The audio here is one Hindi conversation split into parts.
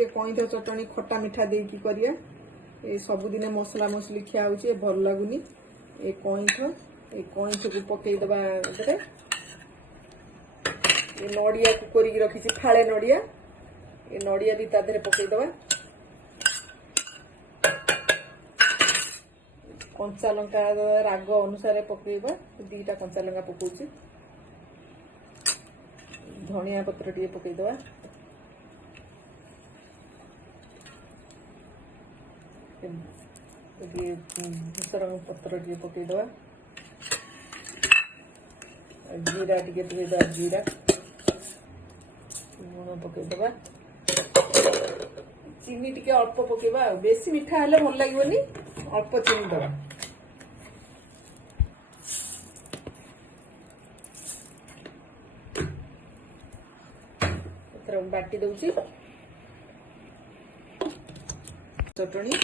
टे कईथ चटनी खटा मिठा देकी करिया। ए सबुदिने मसला मसली खिया होची भल लागुनी। ए कईथ को पकई दबा एतरे। ए नड़िया को कोरी रखी फाड़े नड़िया। ए नड़िया भी तादरे पकई दबा। कंचा लंका राग अनुसार पकईबा। दीटा कंचा लंका पकाउची। धनिया पत्र टे पकई दबा। भूसरंग पत्र टे पकई दबा। जीरा टे पकई दबा। जीरा लुण पकई दबा। चीनी टे अल्प पकईबा। बेसी मिठा हेले भल लागोनी। अल्प चीनी दबा। बाटी दउची चटनी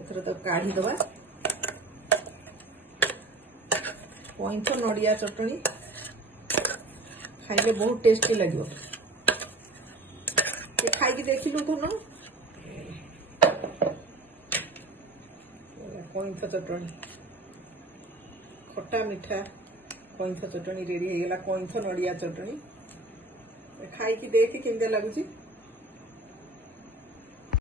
एथर तो काढ़ी दबा। कईथ नड़िया चटनी खाइले बहुत टेस्टी लगे। खाई देखिलु तो न कईथ चटनी खटा मिठा कईथ चटनी रेडी हो गला। कईथ नड़िया चटनी खाई देख केमती लगुच।